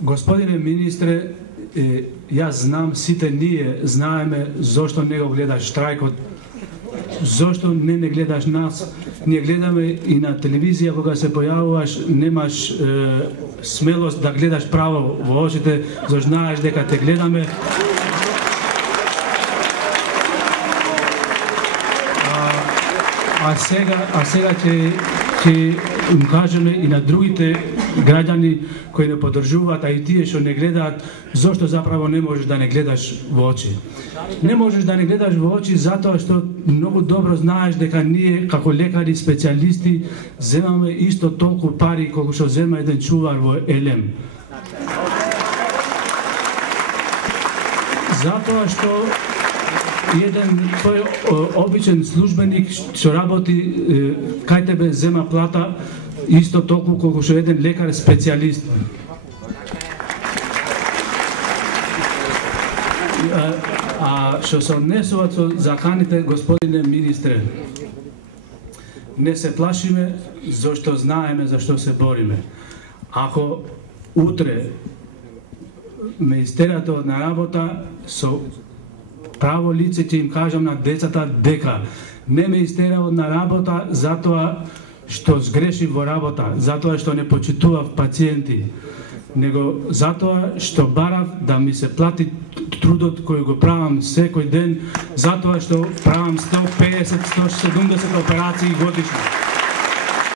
Господине министре, јас знам, сите ние знаеме зошто не го гледаш штрајкот, зошто не гледаш нас. Ние гледаме и на телевизија, кога се појавуваш, немаш смелост да гледаш право во очите, зашто знаеш дека те гледаме. А сега ќе им кажеме и на другите граѓани кои не поддржуваат, а и тие што не гледаат, зошто заправо не можеш да не гледаш во очи. Не можеш да не гледаш во очи затоа што многу добро знаеш дека ние како лекари специјалисти земаме исто толку пари колку што зема еден чувар во Елем. Затоа што еден тој обичен службеник што работи кај тебе зема плата исто толку колку што еден лекар специјалист. А што се однесува со заканите, господине министре, не се плашиме зашто знаеме зашто се бориме. Ако утре ме истерате од на работа, со право лице ќе им кажам на децата дека не ме истера од на работа затоа што сгреши во работа, затоа што не почитував пациенти, него затоа што барав да ми се плати трудот кој го правам секој ден, затоа што правам 150-170 операции годишно.